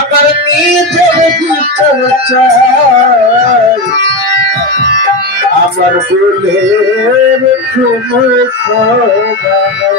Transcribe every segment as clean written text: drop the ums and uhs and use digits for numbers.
আমার নিজের ভিতর চাই আমার ভুলের কোনো ক্ষমা নাই।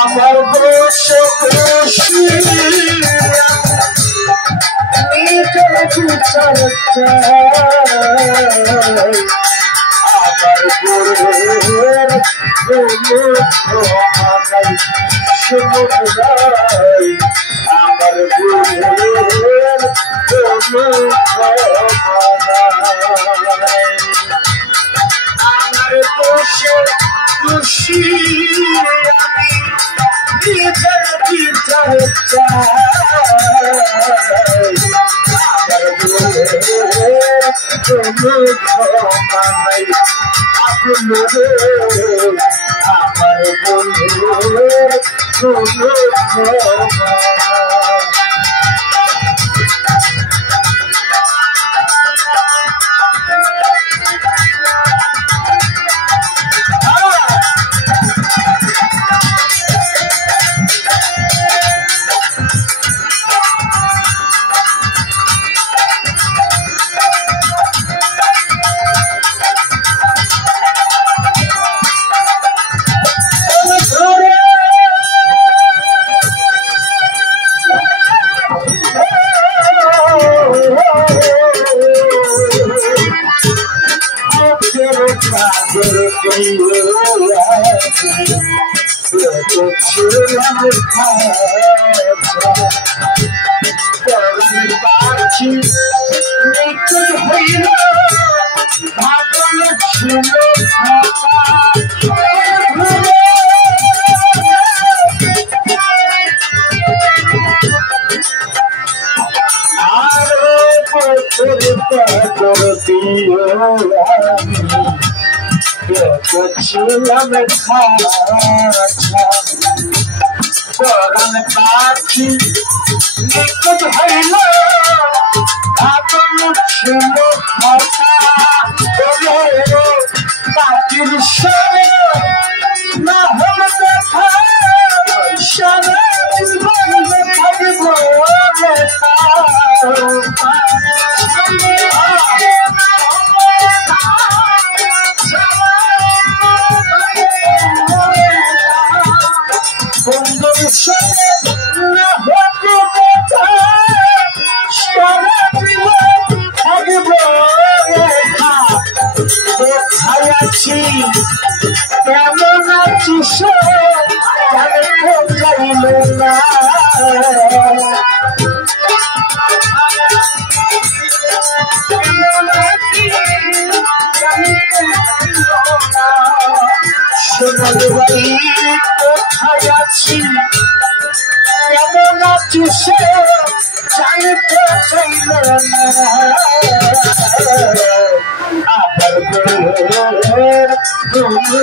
আমার দোষ দোষী নিজের বিচার চাই আমার গুণের কোনো ক্ষমা নাই। শুনরাই আমার গুণের কোনো ক্ষমা নাই। আমার দোষে দোষী আমি নিজের বিচার চাই আমার গুণের কোনো ক্ষমা নাই। আপনারে আমার গুণের কোনো ক্ষমা পাখি নিখুঁত হইল ভাবল ছিল আর ছিলাম পরাণ পাখি নিখুঁত হইল ভাবল ছিল পাখির সরে না হল দেখা সারা জীবন থাকব বন্ধুর সঙ্গে না হল দেখা সারা জীবন থাকব কোথায় আছি কেমন আছিস জানতে চাইল না সোনার বাড়ি কোথায় আছি কেমন আছিস জানতে চাইল না আমার গুণের কোনো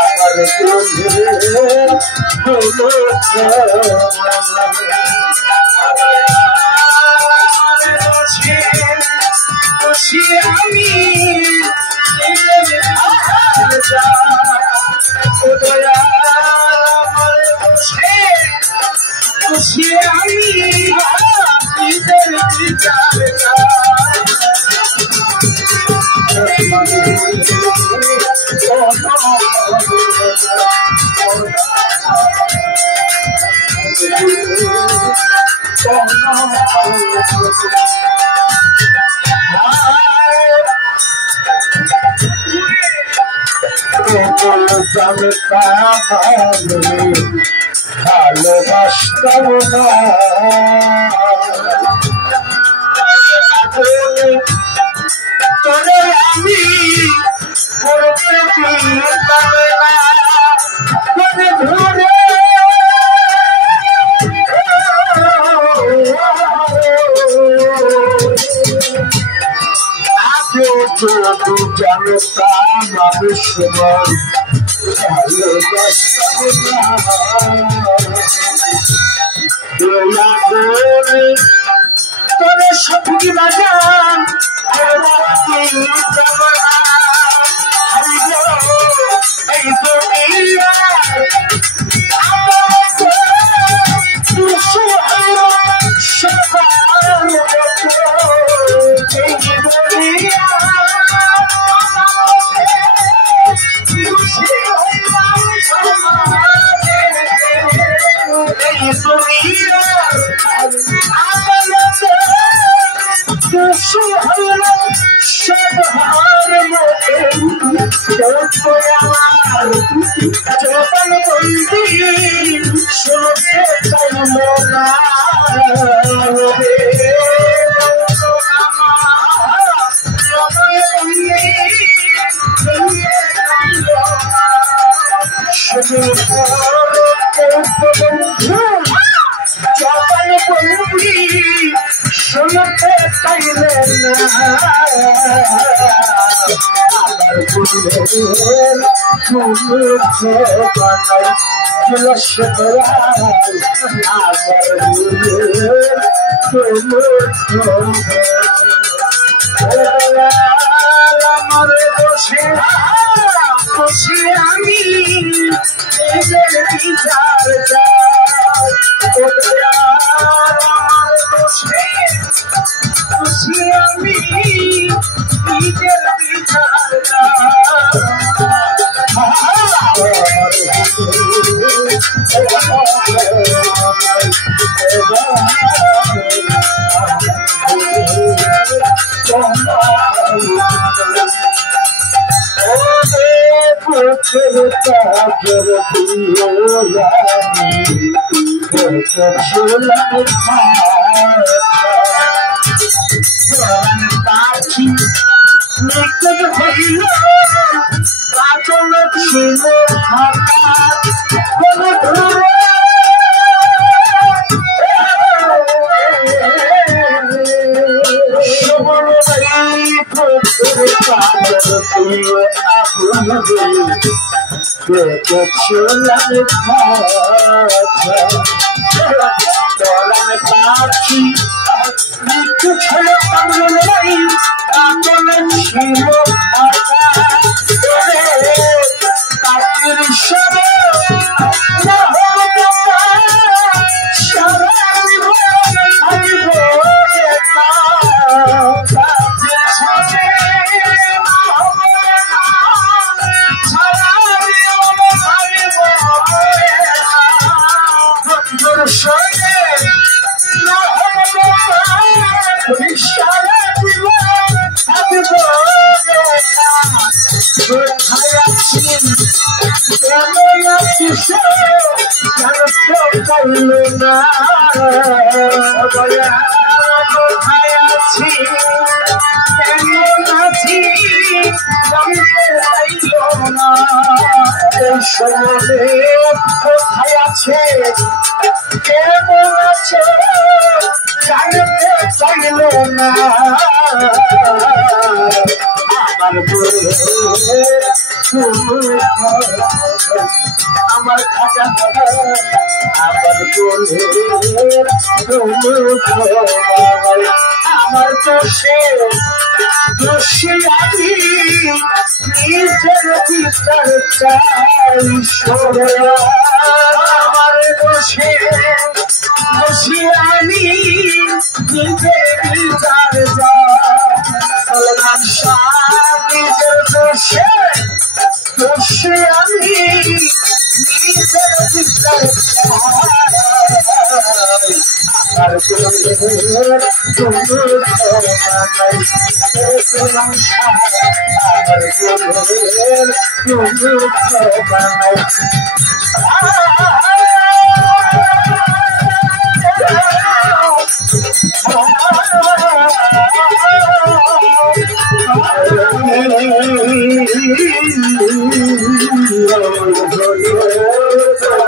আমার গুণের কোনো আমি খুশি আমি নিজের বিচার ভালোবাসতাম না তোরে আমি করতে দিতাম না ঘুরে আগে যদি জানতাম তা মানুষ ভালোবাসতাম না দয়া করে তোরে সখী বাজান এই দুনিয়া শুনতে চাইলে না আমার বসে বসে আমি বিচার আমার বসে খুশি আমি নিজের বিচার নিকট হইল কাজল ছিল কোথায় আছে কেমন আছে জানতে চাইল না আমার খাজা আমার আমার দোষে দোষী আমি নিজের বিচার চাই আমার দোষে দোষী আমি নিজের বিচার নিজের দোষে দোষী আমি নিজের বিচার আমার